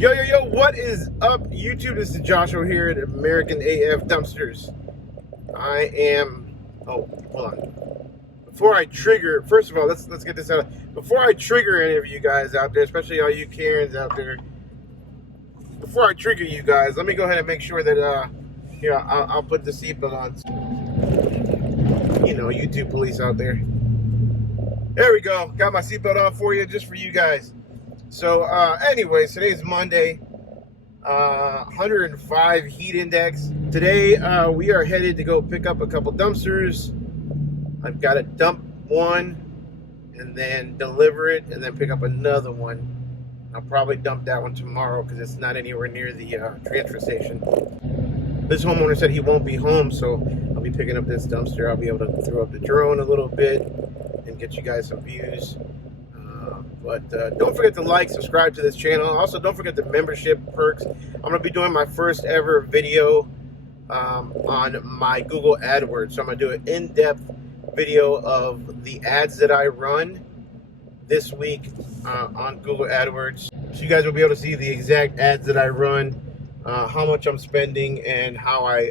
Yo, what is up, YouTube? This is Joshua here at American AF Dumpsters. Oh, hold on. Before I trigger, first of all, let's get this out. Before I trigger any of you guys out there, especially all you Karens out there, before I trigger you guys, let me go ahead and make sure that, I'll put the seatbelt on. You know, YouTube police out there. There we go. Got my seatbelt on for you, just for you guys. So, anyways, today's Monday, 105 heat index. Today, we are headed to go pick up a couple dumpsters. I've got to dump one and then deliver it and then pick up another one. I'll probably dump that one tomorrow because it's not anywhere near the transfer station. This homeowner said he won't be home, so I'll be picking up this dumpster. I'll be able to throw up the drone a little bit and get you guys some views. But don't forget to like, subscribe to this channel. Also, don't forget the membership perks. I'm going to be doing my first ever video on my Google AdWords. So I'm going to do an in-depth video of the ads that I run this week on Google AdWords. So you guys will be able to see the exact ads that I run, how much I'm spending, and how I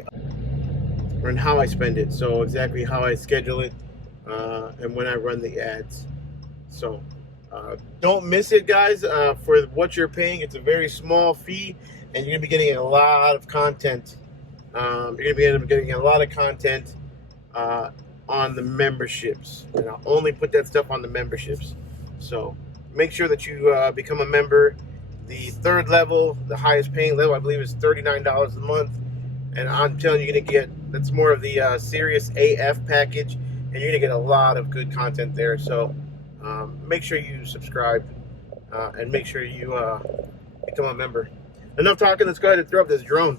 spend it. So exactly how I schedule it and when I run the ads. So don't miss it, guys. For what you're paying, it's a very small fee, and you're gonna be getting a lot of content. You're gonna be getting a lot of content on the memberships, and I'll only put that stuff on the memberships. So make sure that you become a member. The third level, the highest paying level, I believe, is $39 a month, and I'm telling you, you're gonna get, that's more of the Serious AF package, and you're gonna get a lot of good content there. So make sure you subscribe and make sure you become a member. Enough talking, let's go ahead and throw up this drone.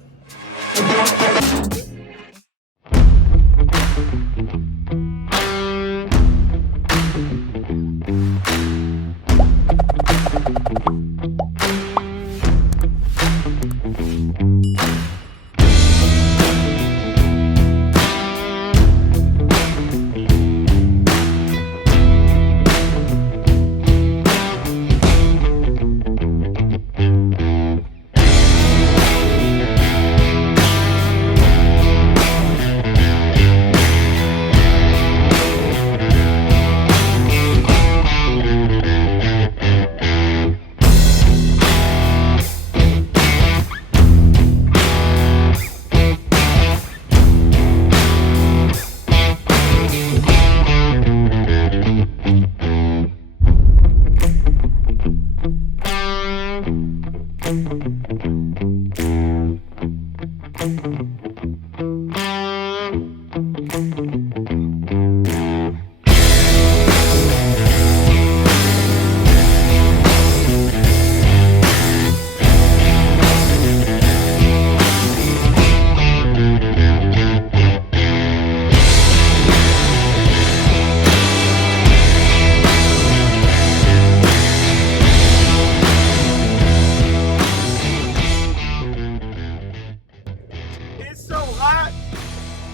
It's so hot,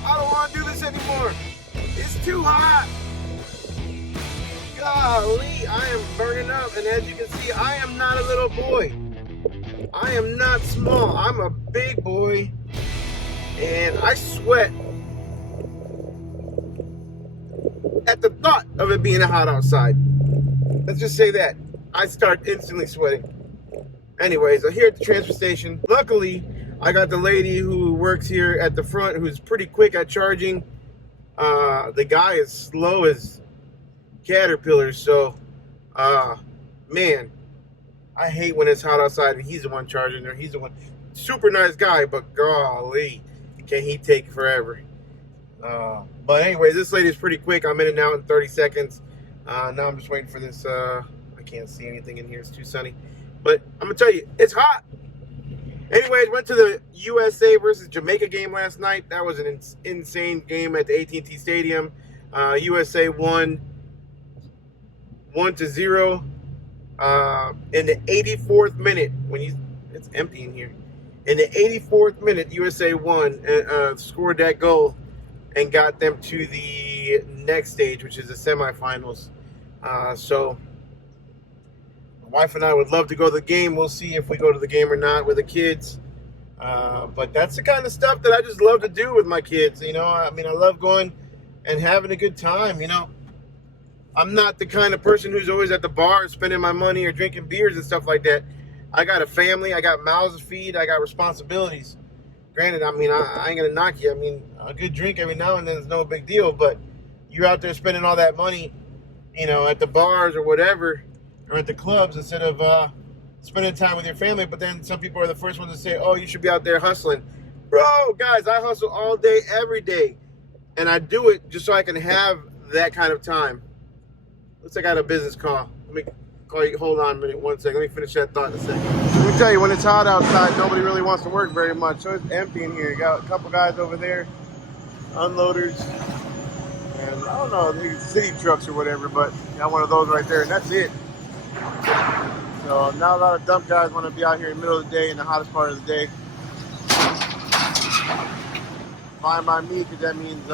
I don't want to do this anymore. It's too hot. Golly, I am burning up, and as you can see, I am not a little boy. I am not small, I'm a big boy, and I sweat at the thought of it being hot outside. Let's just say that. I start instantly sweating. Anyways, I'm here at the transfer station. Luckily, I got the lady who works here at the front who's pretty quick at charging. The guy is slow as caterpillars, so man, I hate when it's hot outside and he's the one charging there. He's the one, super nice guy, but golly, can he take forever. But anyways, this lady's pretty quick. I'm in and out in 30 seconds. Now I'm just waiting for this. I can't see anything in here, it's too sunny. But I'm gonna tell you, it's hot. Anyways, went to the USA versus Jamaica game last night. That was an insane game at the AT&T Stadium. USA won 1-0 in the 84th minute. It's empty in here. In the 84th minute, USA won and scored that goal and got them to the next stage, which is the semifinals. So My wife and I would love to go to the game. We'll see if we go to the game or not with the kids. But that's the kind of stuff that I just love to do with my kids. I mean, I love going and having a good time. I'm not the kind of person who's always at the bar spending my money or drinking beers and stuff like that. I got a family. I got mouths to feed. I got responsibilities. Granted, I mean, I ain't going to knock you. I mean, a good drink every now and then is no big deal. But you're out there spending all that money, at the bars or whatever, or at the clubs instead of spending time with your family. But then some people are the first ones to say, oh, you should be out there hustling. Bro, guys, I hustle all day, every day. And I do it just so I can have that kind of time. Looks like I got a business call. Let me call you. Hold on a minute, 1 second. Let me finish that thought in a second. Let me tell you, when it's hot outside, nobody really wants to work very much. So it's empty in here. You got a couple guys over there, unloaders, and I don't know, maybe city trucks or whatever, but you got one of those right there, and that's it. So now a lot of dump guys want to be out here in the middle of the day, in the hottest part of the day. Fine by me, because that means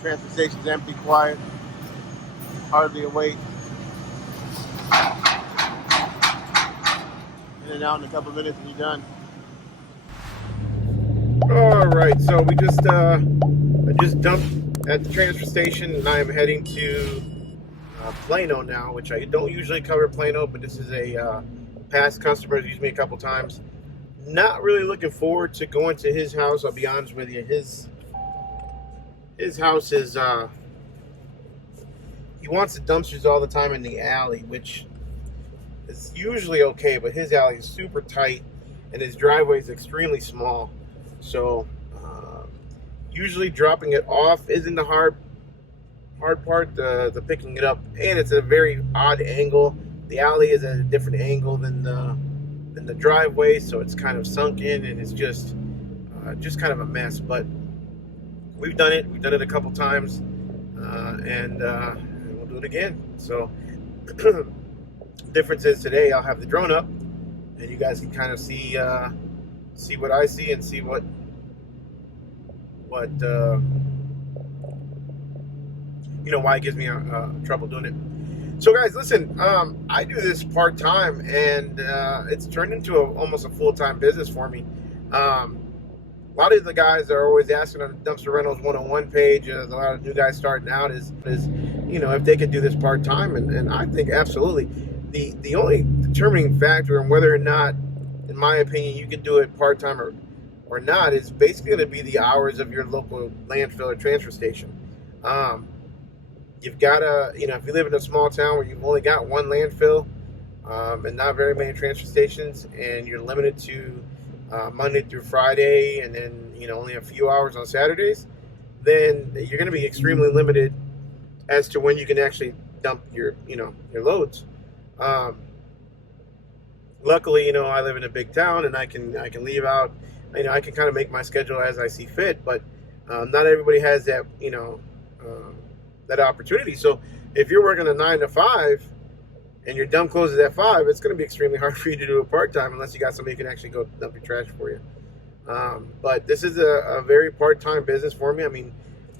transfer station's empty, quiet, hardly a wait. In and out in a couple minutes and you're done. All right, so we just I just dumped at the transfer station, and I am heading to Plano now, which I don't usually cover Plano, but this is a past customer who's used me a couple times. Not really looking forward to going to his house. I'll be honest with you. His house is he wants the dumpsters all the time in the alley, which is usually okay, but his alley is super tight and his driveway is extremely small. So usually dropping it off isn't the hard part, the picking it up, and it's at a very odd angle. The alley is at a different angle than the driveway, so it's kind of sunk in, and it's just kind of a mess. But we've done it a couple times, and we'll do it again. So difference is today I'll have the drone up, and you guys can kind of see what I see and see what why it gives me trouble doing it. So guys, listen, I do this part-time, and it's turned into almost a full-time business for me. A lot of the guys are always asking on the Dumpster Rentals 101 page, a lot of new guys starting out is if they could do this part-time, and I think absolutely. The only determining factor in whether or not, in my opinion, you can do it part-time or not is basically going to be the hours of your local landfill or transfer station. You've got to, if you live in a small town where you've only got one landfill and not very many transfer stations, and you're limited to Monday through Friday, and then, only a few hours on Saturdays, then you're going to be extremely limited as to when you can actually dump your loads. Luckily, I live in a big town, and I can leave out, I can kind of make my schedule as I see fit, but not everybody has that, that opportunity. So if you're working a 9 to 5 and your dump closes at 5, it's going to be extremely hard for you to do a part-time unless you got somebody who can actually go dump your trash for you. But this is a very part-time business for me. I mean,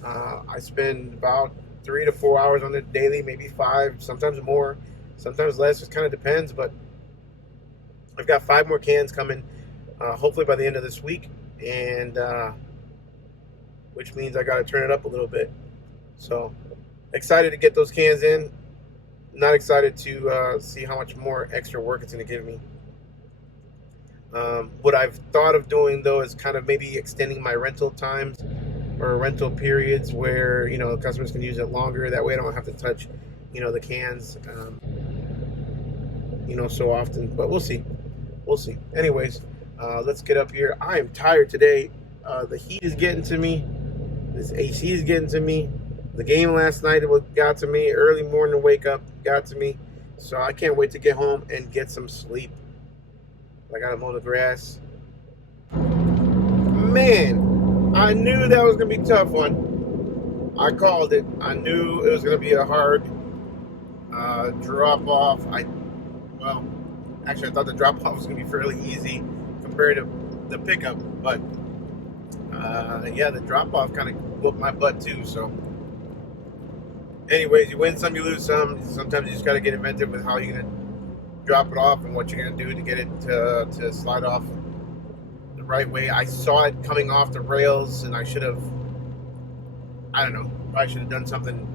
I spend about 3 to 4 hours on it daily, maybe 5, sometimes more, sometimes less. It kind of depends, but I've got 5 more cans coming, hopefully by the end of this week, and which means I got to turn it up a little bit. So excited to get those cans in. Not excited to see how much more extra work it's going to give me. What I've thought of doing, though, is kind of maybe extending my rental times or rental periods where, customers can use it longer. That way I don't have to touch, the cans, so often. But we'll see. Anyways, let's get up here. I am tired today. The heat is getting to me. This AC is getting to me. The game last night got to me. Early morning wake up got to me. So I can't wait to get home and get some sleep. I got to mow the grass. Man, I knew that was going to be a tough one. I called it. I knew it was going to be a hard drop off. Actually, I thought the drop off was going to be fairly easy compared to the pickup. But, the drop off kind of whooped my butt too. So, anyways, you win some, you lose some. Sometimes you just got to get inventive with how you're going to drop it off and what you're going to do to get it to slide off the right way. I saw it coming off the rails, and I should have, I don't know, I should have done something,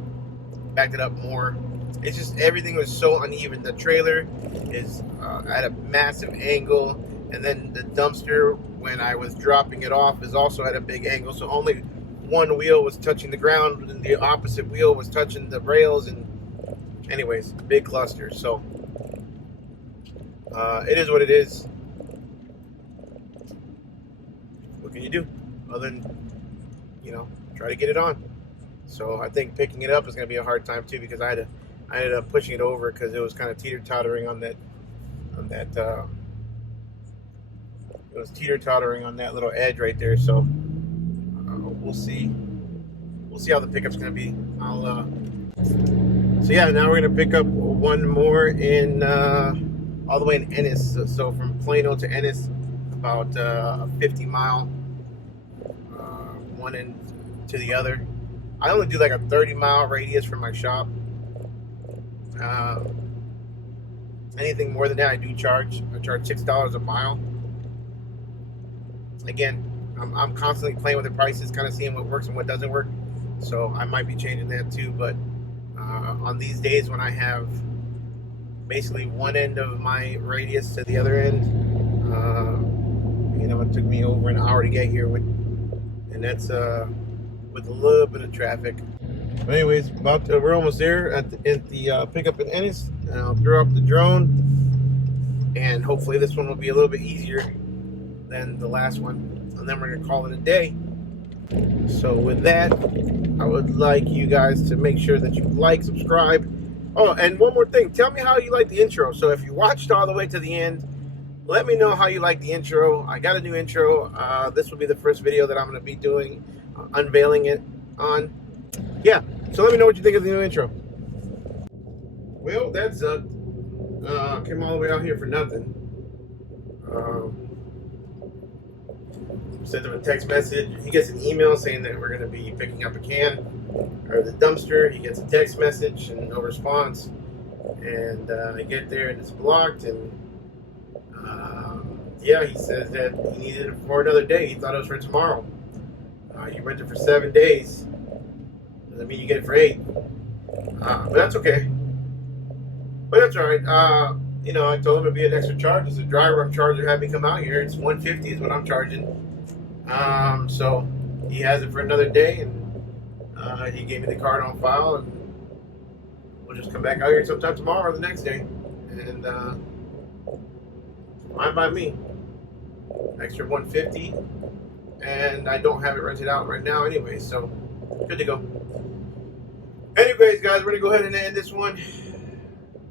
backed it up more. It's just everything was so uneven. The trailer is at a massive angle, and then the dumpster, when I was dropping it off, is also at a big angle. So only one wheel was touching the ground, and the opposite wheel was touching the rails. And anyways, big cluster. So it is what it is. What can you do other than, try to get it on? So I think picking it up is going to be a hard time too, because I ended up pushing it over because it was kind of teeter-tottering on that it was teeter-tottering on that little edge right there. So we'll see how the pickup's going to be. So yeah, now we're going to pick up one more in all the way in Ennis. So from Plano to Ennis, about a 50-mile one end to the other. I only do like a 30-mile radius from my shop. Anything more than that, I do charge. I charge $6 a mile. Again, I'm constantly playing with the prices, kind of seeing what works and what doesn't work. So I might be changing that too. But on these days when I have basically one end of my radius to the other end, it took me over an hour to get here, and that's with a little bit of traffic. But anyways, we're almost there at the pickup in Ennis. I'll throw up the drone, and hopefully this one will be a little bit easier than the last one, and then we're gonna call it a day. So with that, I would like you guys to make sure that you like, subscribe. Oh, and one more thing, tell me how you like the intro. So if you watched all the way to the end, let me know how you like the intro. I got a new intro. This will be the first video that I'm going to be doing, unveiling it on. Yeah, so let me know what you think of the new intro. Well, that sucked. Came all the way out here for nothing. Sent him a text message. He gets an email saying that we're going to be picking up a can, or the dumpster. He gets a text message and no response. And I get there and it's blocked. And yeah, he says that he needed it for another day. He thought it was for tomorrow. You rent it for 7 days. Doesn't mean you get it for 8. But that's okay. But that's all right. I told him it'd be an extra charge. As a driver, I'm charged to have me come out here. It's $150 is what I'm charging. So he has it for another day, and he gave me the card on file, and we'll just come back out here sometime tomorrow or the next day. And fine by me. Extra $150, and I don't have it rented out right now anyway, so good to go. Anyways, guys, we're gonna go ahead and end this one.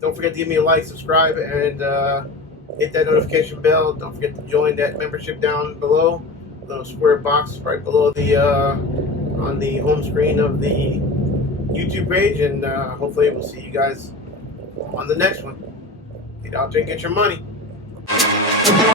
Don't forget to give me a like, subscribe, and hit that notification bell. Don't forget to join that membership down below. A little square box right below the on the home screen of the YouTube page, and hopefully we'll see you guys on the next one. Get out there and get your money.